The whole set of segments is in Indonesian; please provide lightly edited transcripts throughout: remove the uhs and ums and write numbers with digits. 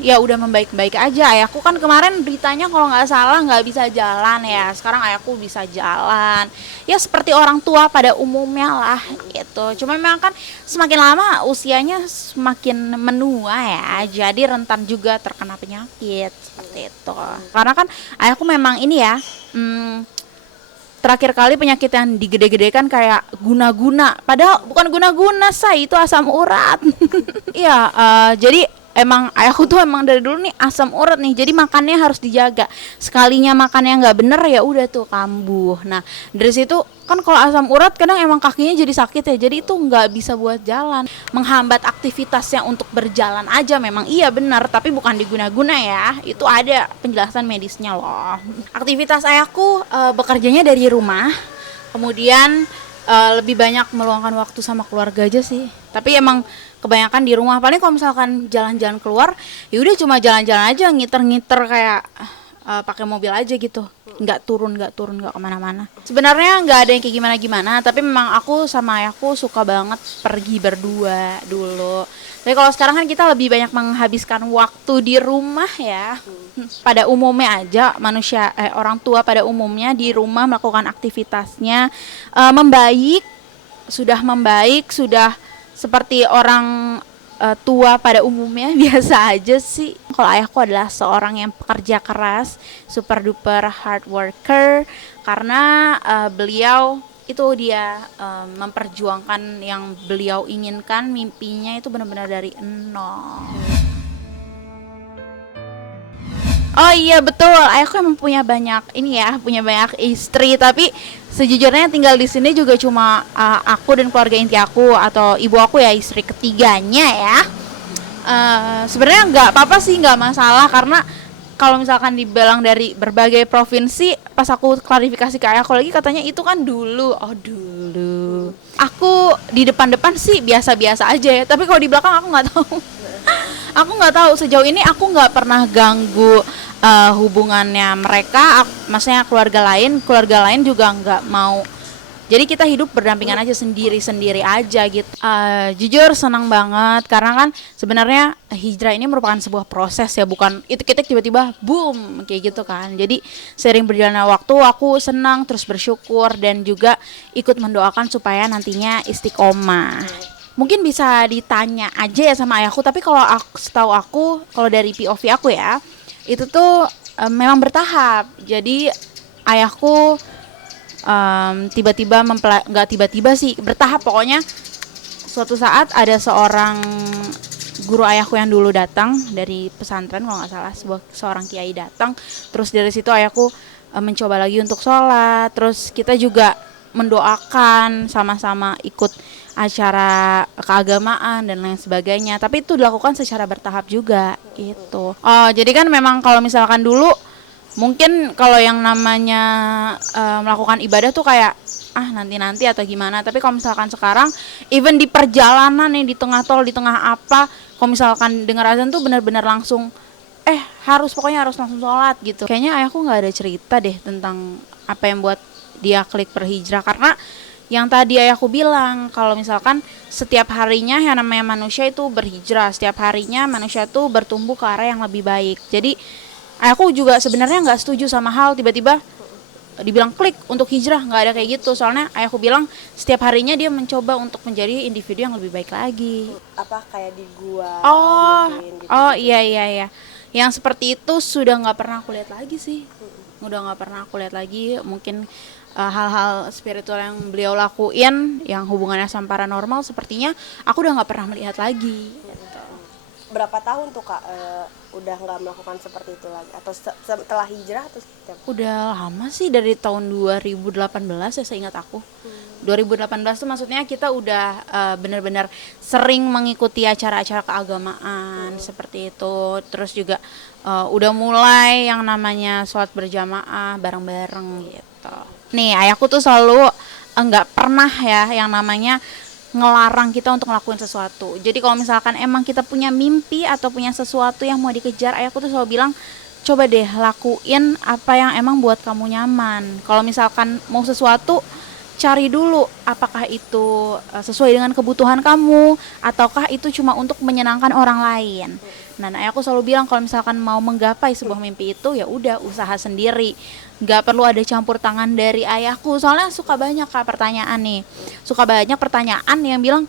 ya udah membaik-baik aja. Ayahku kan kemarin beritanya kalau nggak salah nggak bisa jalan ya. Sekarang ayahku bisa jalan. Ya seperti orang tua pada umumnya lah gitu. Cuma memang kan semakin lama usianya semakin menua ya. Jadi rentan juga terkena penyakit seperti itu. Karena kan ayahku memang ini ya, terakhir kali penyakit yang digede-gedekan kayak guna-guna, padahal bukan guna-guna, say, itu asam urat. Iya, jadi emang ayahku tuh emang dari dulu nih asam urat nih, jadi makannya harus dijaga. Sekalinya makannya nggak bener ya udah tuh kambuh. Nah dari situ kan kalau asam urat kadang emang kakinya jadi sakit ya, jadi itu nggak bisa buat jalan, menghambat aktivitasnya untuk berjalan aja. Memang iya benar, tapi bukan diguna-guna ya, itu ada penjelasan medisnya loh. Aktivitas ayahku bekerjanya dari rumah, kemudian lebih banyak meluangkan waktu sama keluarga aja sih. Tapi emang kebanyakan di rumah. Paling kalau misalkan jalan-jalan keluar, ya udah cuma jalan-jalan aja, ngiter-ngiter kayak pakai mobil aja gitu. Nggak turun, nggak kemana-mana. Sebenarnya nggak ada yang kayak gimana-gimana, tapi memang aku sama ayahku suka banget pergi berdua dulu. Tapi kalau sekarang kan kita lebih banyak menghabiskan waktu di rumah ya. Pada umumnya aja manusia, orang tua pada umumnya di rumah melakukan aktivitasnya membaik, sudah seperti orang tua pada umumnya. Biasa aja sih. Kalau ayahku adalah seorang yang pekerja keras, super duper hard worker, karena beliau itu dia memperjuangkan yang beliau inginkan, mimpinya itu benar-benar dari nol. Oh iya betul, ayahku emang punya banyak punya banyak istri, tapi sejujurnya tinggal di sini juga cuma aku dan keluarga inti aku atau ibu aku ya, istri ketiganya ya. Sebenarnya nggak apa-apa sih, nggak masalah, karena kalau misalkan dibilang dari berbagai provinsi, pas aku klarifikasi ke ayahku lagi katanya itu kan dulu. Oh dulu. Aku di depan-depan sih biasa-biasa aja ya, tapi kalau di belakang aku nggak tahu. Aku nggak tahu, sejauh ini aku nggak pernah ganggu hubungannya mereka. Maksudnya keluarga lain juga nggak mau. Jadi kita hidup berdampingan aja, sendiri-sendiri aja gitu. Jujur senang banget karena kan sebenarnya hijrah ini merupakan sebuah proses ya, bukan itik-itik tiba-tiba boom kayak gitu kan. Jadi sering berjalannya waktu aku senang, terus bersyukur, dan juga ikut mendoakan supaya nantinya istiqomah. Mungkin bisa ditanya aja ya sama ayahku, tapi kalau setahu aku, kalau dari POV aku ya, itu tuh memang bertahap. Jadi ayahku tiba-tiba nggak tiba-tiba sih, bertahap. Pokoknya suatu saat ada seorang guru ayahku yang dulu datang dari pesantren kalau nggak salah, seorang kiai datang. Terus dari situ ayahku mencoba lagi untuk sholat. Terus kita juga mendoakan, sama-sama ikut acara keagamaan dan lain sebagainya. Tapi itu dilakukan secara bertahap juga itu. Oh, jadi kan memang kalau misalkan dulu mungkin kalau yang namanya melakukan ibadah tuh kayak nanti atau gimana. Tapi kalau misalkan sekarang even di perjalanan nih, di tengah tol, di tengah apa, kalau misalkan dengar azan tuh benar-benar langsung pokoknya harus langsung sholat gitu. Kayaknya ayahku nggak ada cerita deh tentang apa yang buat dia klik berhijrah, karena yang tadi ayahku bilang kalau misalkan setiap harinya yang namanya manusia itu berhijrah, setiap harinya manusia tuh bertumbuh ke arah yang lebih baik. Jadi ayahku juga sebenarnya nggak setuju sama hal tiba-tiba dibilang klik untuk hijrah, nggak ada kayak gitu. Soalnya ayahku bilang setiap harinya dia mencoba untuk menjadi individu yang lebih baik lagi. Apa kayak di gua gitu. Iya, yang seperti itu sudah nggak pernah aku lihat lagi sih. Mungkin hal-hal spiritual yang beliau lakuin yang hubungannya sama paranormal sepertinya aku udah nggak pernah melihat lagi gitu. Berapa tahun tuh Kak udah nggak melakukan seperti itu lagi, atau setelah hijrah atau seperti apa? Udah lama sih, dari tahun 2018 ya seingat aku. 2018 tuh maksudnya kita udah benar-benar sering mengikuti acara-acara keagamaan seperti itu. Terus juga udah mulai yang namanya sholat berjamaah bareng-bareng gitu. Nih ayahku tuh selalu nggak pernah ya yang namanya ngelarang kita untuk ngelakuin sesuatu. Jadi kalau misalkan emang kita punya mimpi atau punya sesuatu yang mau dikejar, ayahku tuh selalu bilang, coba deh lakuin apa yang emang buat kamu nyaman. Kalau misalkan mau sesuatu, cari dulu apakah itu sesuai dengan kebutuhan kamu ataukah itu cuma untuk menyenangkan orang lain. Nah, ayahku selalu bilang kalau misalkan mau menggapai sebuah mimpi itu ya udah usaha sendiri. Nggak perlu ada campur tangan dari ayahku. Soalnya suka banyak Kak pertanyaan nih. Suka banyak pertanyaan yang bilang,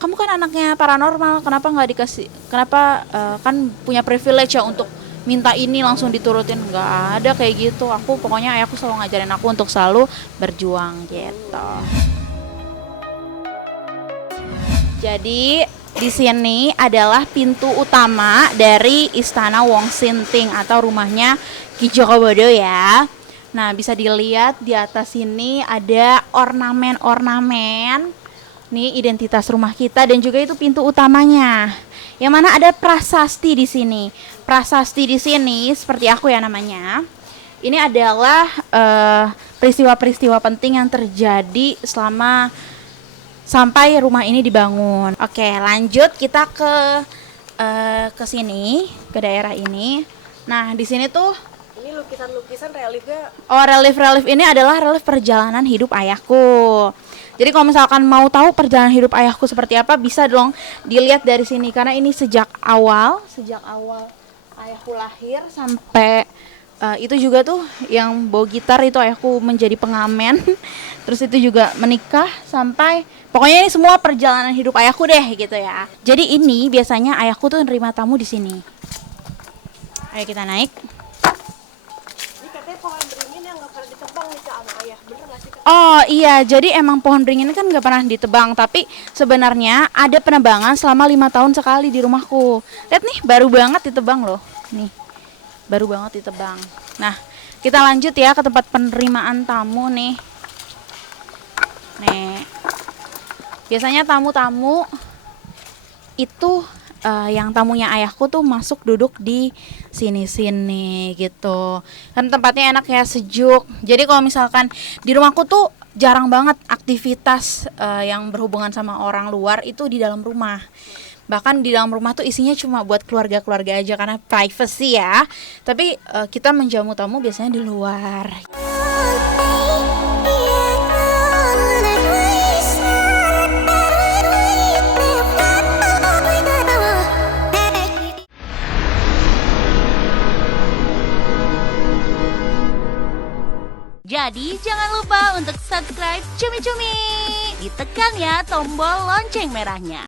"Kamu kan anaknya paranormal, kenapa nggak dikasih? Kenapa kan punya privilege ya untuk minta ini langsung diturutin?" Nggak ada kayak gitu. Aku pokoknya ayahku selalu ngajarin aku untuk selalu berjuang gitu. Jadi di sini adalah pintu utama dari Istana Wong Sinting atau rumahnya Ki Joko Bodo ya. Nah, bisa dilihat di atas sini ada ornamen-ornamen. Nih identitas rumah kita dan juga itu pintu utamanya. Yang mana ada prasasti di sini. Prasasti di sini seperti aku ya namanya. Ini adalah peristiwa-peristiwa penting yang terjadi selama sampai rumah ini dibangun. Oke, lanjut kita ke sini, ke daerah ini. Nah, di sini tuh Ini lukisan-lukisan reliefnya. relief ini adalah relief perjalanan hidup ayahku. Jadi kalau misalkan mau tahu perjalanan hidup ayahku seperti apa, bisa dong dilihat dari sini karena ini sejak awal ayahku lahir sampai itu juga tuh yang bawa gitar itu ayahku menjadi pengamen. Terus itu juga menikah sampai pokoknya ini semua perjalanan hidup ayahku deh gitu ya. Jadi ini biasanya ayahku tuh nerima tamu di sini. Ayo kita naik. Ini katanya pohon beringin yang nggak pernah ditebang nih Kak sama ayah. Bener nggak sih Kak? Oh iya, jadi emang pohon beringin ini kan nggak pernah ditebang, tapi sebenarnya ada penebangan selama 5 tahun sekali di rumahku. Lihat nih, baru banget ditebang loh. Nih, baru banget ditebang. Nah, kita lanjut ya ke tempat penerimaan tamu nih. Nih, biasanya tamu-tamu itu yang tamunya ayahku tuh masuk duduk di sini-sini gitu. Kan tempatnya enak ya, sejuk. Jadi kalau misalkan di rumahku tuh jarang banget aktivitas yang berhubungan sama orang luar itu di dalam rumah. Bahkan di dalam rumah tuh isinya cuma buat keluarga-keluarga aja karena privacy ya. Tapi kita menjamu tamu biasanya di luar. Jadi jangan lupa untuk subscribe Cumi Cumi. Ditekan ya tombol lonceng merahnya.